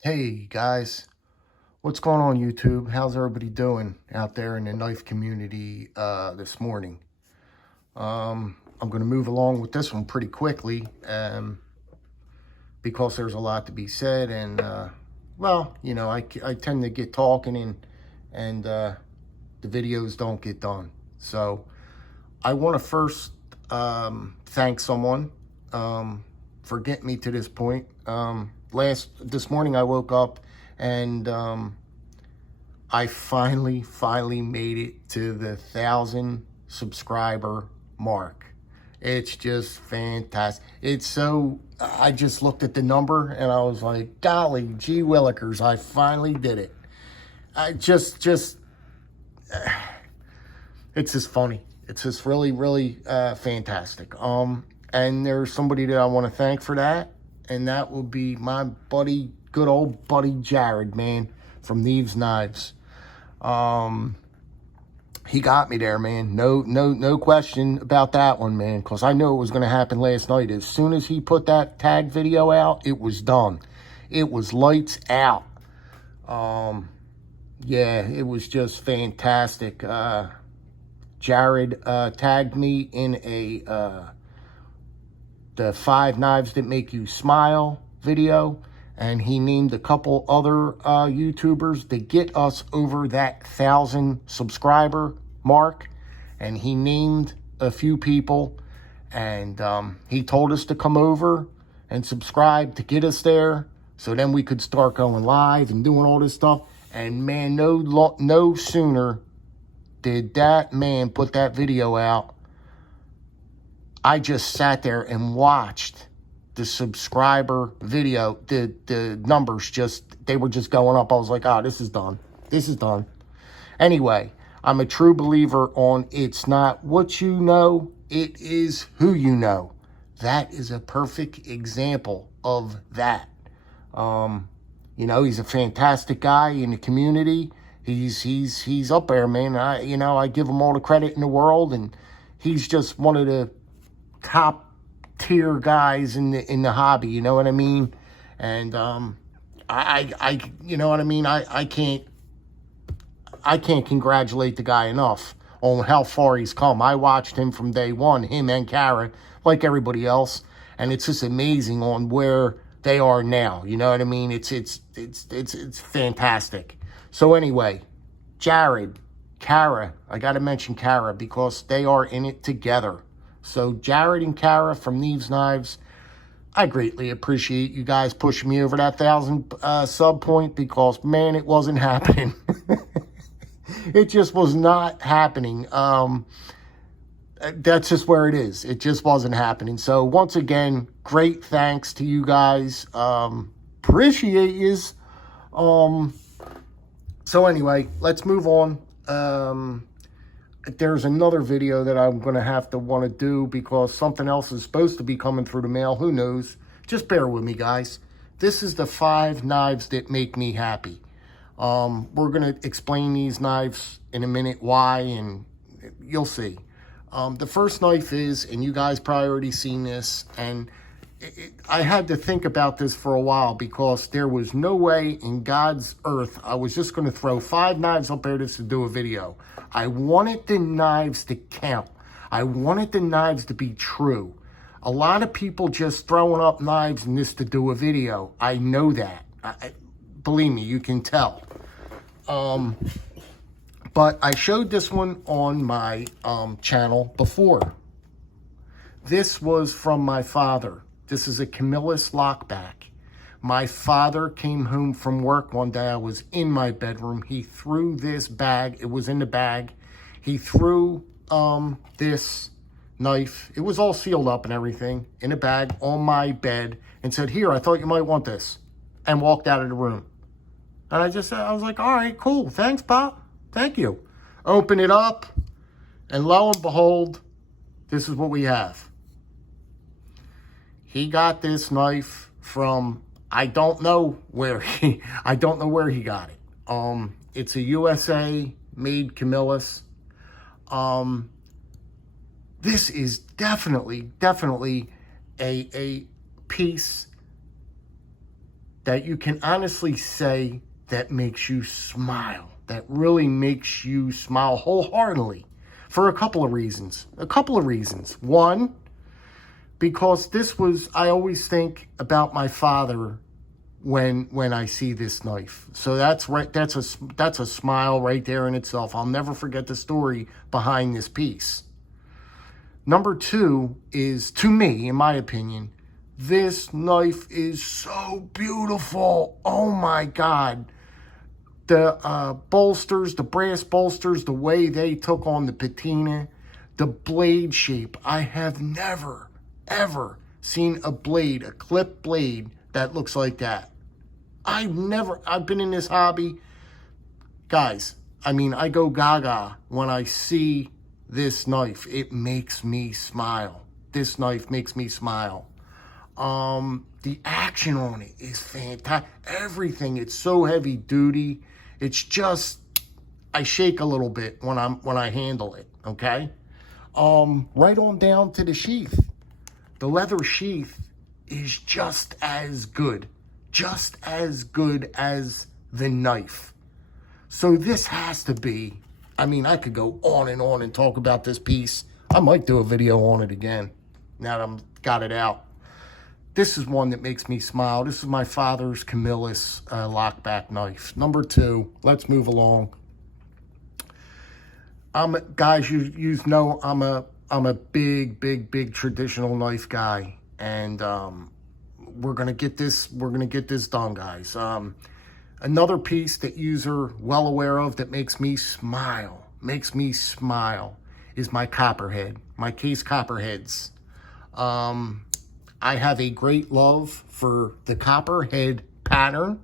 Hey guys, what's going on YouTube? How's everybody doing out there in the knife community this morning? I'm going to move along with this one pretty quickly because there's a lot to be said, and well, you know, I tend to get talking and the videos don't get done. So I want to first thank someone for getting me to this point. This morning I woke up and I finally made it to the 1,000 subscriber mark. It's just fantastic. It's so, I just looked at the number and I was like, golly, gee willikers, I finally did it. I just, it's just funny. It's just really fantastic. And there's somebody that I want to thank for that, and that will be my buddy, good old buddy Jared, man, from Neves Knives. He got me there, man. No question about that one, man, because I knew it was going to happen last night. As soon as he put that tag video out, it was done. It was lights out. Yeah, it was just fantastic. Jared tagged me in the 5 knives that make you smile video, and he named a couple other YouTubers to get us over that 1,000 subscriber mark, and he named a few people, and he told us to come over and subscribe to get us there, so then we could start going live and doing all this stuff. And man, no sooner did that man put that video out, I just sat there and watched the subscriber video. The numbers they were just going up. I was like, oh, this is done. This is done. Anyway, I'm a true believer on it's not what you know, it is who you know. That is a perfect example of that. You know, he's a fantastic guy in the community. He's up there, man. I give him all the credit in the world, and he's just one of the top tier guys in the hobby, you know what I mean? And I you know what I mean? I can't congratulate the guy enough on how far he's come. I watched him from day one, him and Kara, like everybody else, and it's just amazing on where they are now. You know what I mean? It's fantastic. So anyway, Jared, Kara, I got to mention Kara because they are in it together. So Jared and Kara from Neves Knives, I greatly appreciate you guys pushing me over that 1,000 sub point, because man, it wasn't happening. It just was not happening. That's just where it is. It just wasn't happening. So once again, great thanks to you guys. Appreciate yous. So anyway, let's move on. There's another video that I'm going to want to do because something else is supposed to be coming through the mail. Who knows? Just bear with me, guys. This is the 5 knives that make me happy. We're going to explain these knives in a minute, why, and you'll see. The first knife is, and you guys probably already seen this, and I had to think about this for a while because there was no way in God's earth I was just going to throw 5 knives up there just to do a video. I wanted the knives to count. I wanted the knives to be true. A lot of people just throwing up knives in this to do a video. I know that. Believe me, you can tell. But I showed this one on my channel before. This was from my father. This is a Camillus lockback. My father came home from work one day. I was in my bedroom. He threw this bag. It was in the bag. He threw this knife. It was all sealed up and everything in a bag on my bed and said, "Here, I thought you might want this," and walked out of the room. And I was like, all right, cool. Thanks, Pop. Thank you. Open it up, and lo and behold, this is what we have. He got this knife from, I don't know where he got it. It's a USA made Camillus. This is definitely a piece that you can honestly say that makes you smile, that really makes you smile wholeheartedly, for a couple of reasons. One, because I always think about my father when I see this knife. So that's right. That's a smile right there in itself. I'll never forget the story behind this piece. Number two is, to me, in my opinion, this knife is so beautiful. Oh my God. The bolsters, the brass bolsters, the way they took on the patina, the blade shape. I have never, ever seen a clipped blade that looks like that. I've been in this hobby. Guys, I mean, I go gaga when I see this knife. It makes me smile. This knife makes me smile. The action on it is fantastic. Everything, it's so heavy duty. It's just, I shake a little bit when I handle it, okay? Right on down to the sheath. The leather sheath is just as good as the knife. So this has to be, I mean, I could go on and talk about this piece. I might do a video on it again, now that I've got it out. This is one that makes me smile. This is my father's Camillus lockback knife. Number two, let's move along. Guys, you know I'm a big traditional knife guy, and we're gonna get this done, guys. Another piece that you're well aware of that makes me smile, is my copperhead, my case copperheads. I have a great love for the copperhead pattern,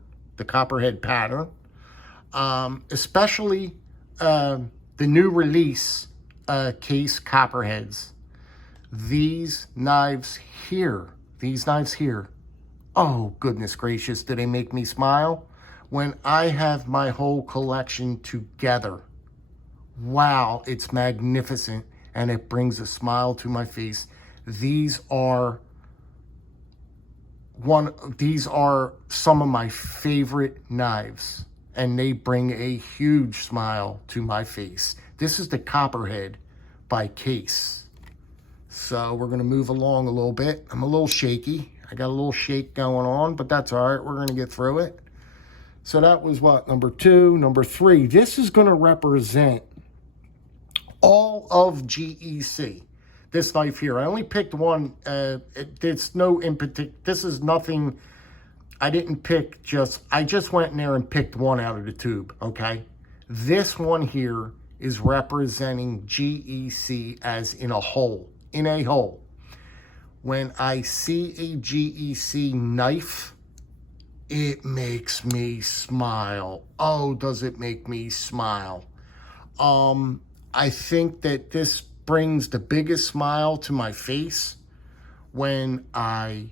especially the new release case copperheads. These knives here, oh goodness gracious, do they make me smile? When I have my whole collection together, wow, it's magnificent, and it brings a smile to my face. These are some of my favorite knives, and they bring a huge smile to my face. This is the Copperhead by Case. So we're going to move along a little bit. I'm a little shaky. I got a little shake going on, but that's all right. We're going to get through it. So that was what? Number two. Number three. This is going to represent all of GEC. This knife here. I only picked one. It's no in particular. This is nothing. I didn't pick I just went in there and picked one out of the tube, okay? This one here is representing GEC as in a hole. When I see a GEC knife, it makes me smile. Oh, does it make me smile? I think that this brings the biggest smile to my face when I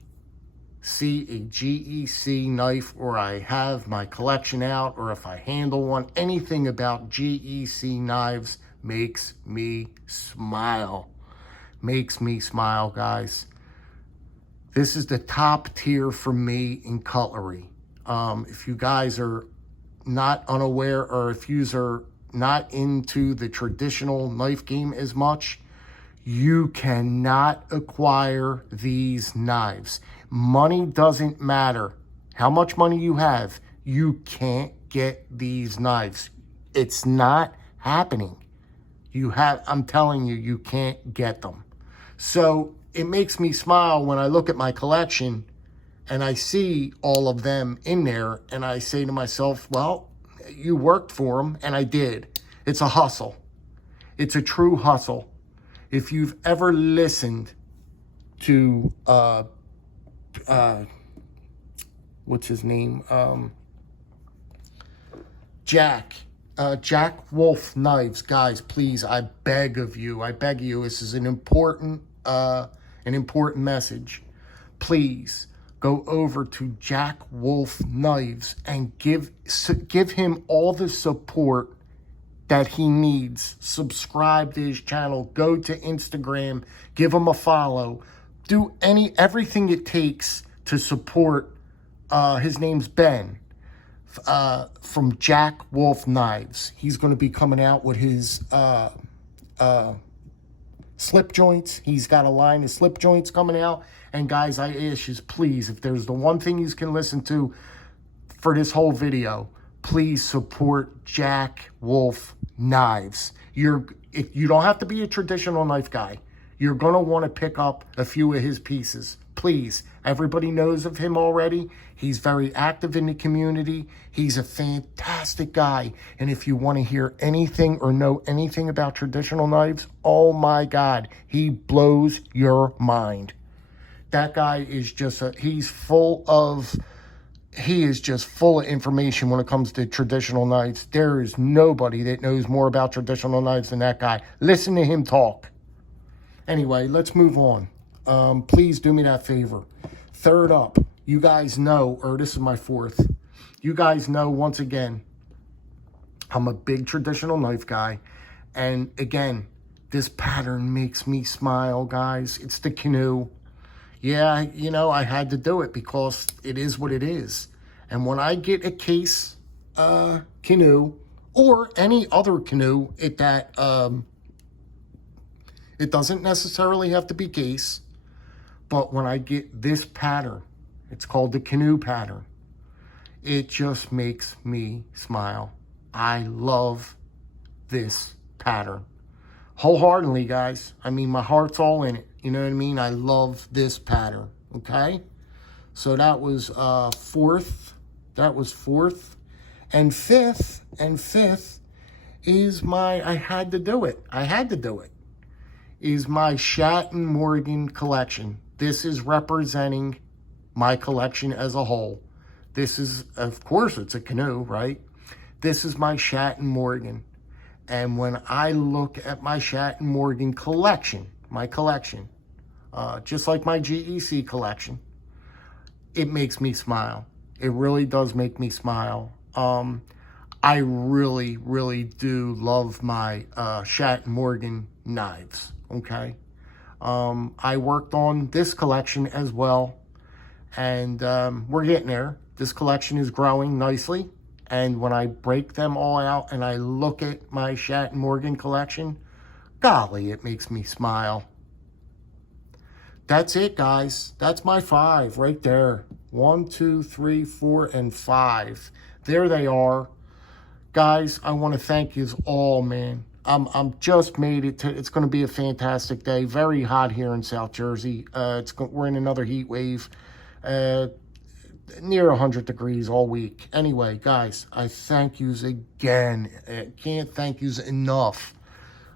see a GEC knife, or I have my collection out, or if I handle one. Anything about GEC knives makes me smile. Guys. This is the top tier for me in cutlery. If you guys are not unaware, or if you are not into the traditional knife game as much, you cannot acquire these knives. Money doesn't matter. How much money you have, you can't get these knives. It's not happening. I'm telling you, you can't get them. So it makes me smile when I look at my collection and I see all of them in there, and I say to myself, well, you worked for them, and I did. It's a hustle. It's a true hustle. If you've ever listened to, what's his name? Jack Wolf Knives. Guys, please, I beg you, this is an important message. Please go over to Jack Wolf Knives and give him all the support that he needs. Subscribe to his channel. Go to Instagram. Give him a follow. Do everything it takes to support his name's Ben, from Jack Wolf Knives. He's going to be coming out with his slip joints. He's got a line of slip joints coming out. And guys, I ask you, please, if there's the one thing you can listen to for this whole video, please support Jack Wolf Knives. If you don't have to be a traditional knife guy, you're going to want to pick up a few of his pieces. Please, everybody knows of him already. He's very active in the community. He's a fantastic guy. And if you want to hear anything or know anything about traditional knives, oh my God, he blows your mind. That guy is just he is just full of information when it comes to traditional knives. There is nobody that knows more about traditional knives than that guy. Listen to him talk. Anyway, let's move on. Please do me that favor. Third up, you guys know, or this is my fourth. You guys know, once again, I'm a big traditional knife guy. And again, this pattern makes me smile, guys. It's the Canoe. Yeah, you know, I had to do it because it is what it is. And when I get a case Canoe, or any other Canoe, it doesn't necessarily have to be case, but when I get this pattern, it's called the Canoe pattern, it just makes me smile. I love this pattern. Wholeheartedly, guys. I mean, my heart's all in it. You know what I mean? I love this pattern, okay? So that was fourth. That was fourth. And fifth is I had to do it. Is my Shatten Morgan collection. This is representing my collection as a whole. This is, of course, it's a Canoe, right? This is my Shatten Morgan. And when I look at my Shatten Morgan collection, just like my GEC collection, it makes me smile. It really does make me smile. I really, really do love my Shatten Morgan knives, okay? I worked on this collection as well, and we're getting there. This collection is growing nicely. And when I break them all out and I look at my Shatten Morgan collection, golly, it makes me smile. That's it, guys. That's my 5 right there. 1, 2, 3, 4, and 5. There they are. Guys, I want to thank you all, man. I'm just made it to, it's going to be a fantastic day. Very hot here in South Jersey. We're in another heat wave. Near 100 degrees all week. Anyway, guys, I thank yous again. I can't thank yous enough.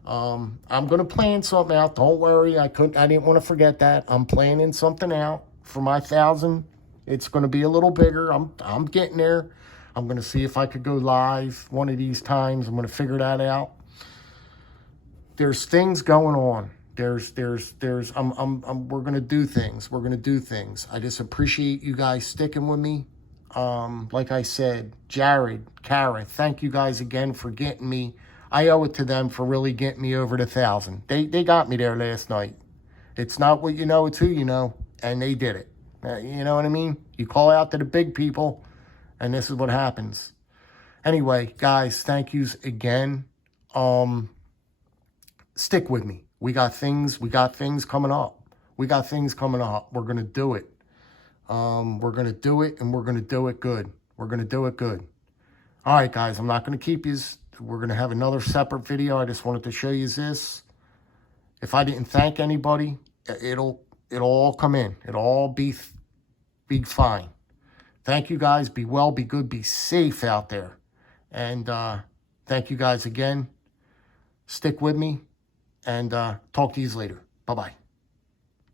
I'm going to plan something out. Don't worry. I didn't want to forget that. I'm planning something out for my 1,000. It's going to be a little bigger. I'm getting there. I'm going to see if I could go live one of these times. I'm going to figure that out. There's things going on. We're going to do things. We're going to do things. I just appreciate you guys sticking with me. Like I said, Jared, Kara, thank you guys again for getting me. I owe it to them for really getting me over the 1,000. They got me there last night. It's not what you know, it's who you know. And they did it. You know what I mean? You call out to the big people, and this is what happens. Anyway, guys, thank yous again. Stick with me. We got things coming up. We're going to do it. We're going to do it, and we're going to do it good. All right, guys, I'm not going to keep you. We're going to have another separate video. I just wanted to show you this. If I didn't thank anybody, it'll all come in. It'll all be fine. Thank you, guys. Be well, be good, be safe out there. And thank you guys again. Stick with me. And talk to you later. Bye-bye.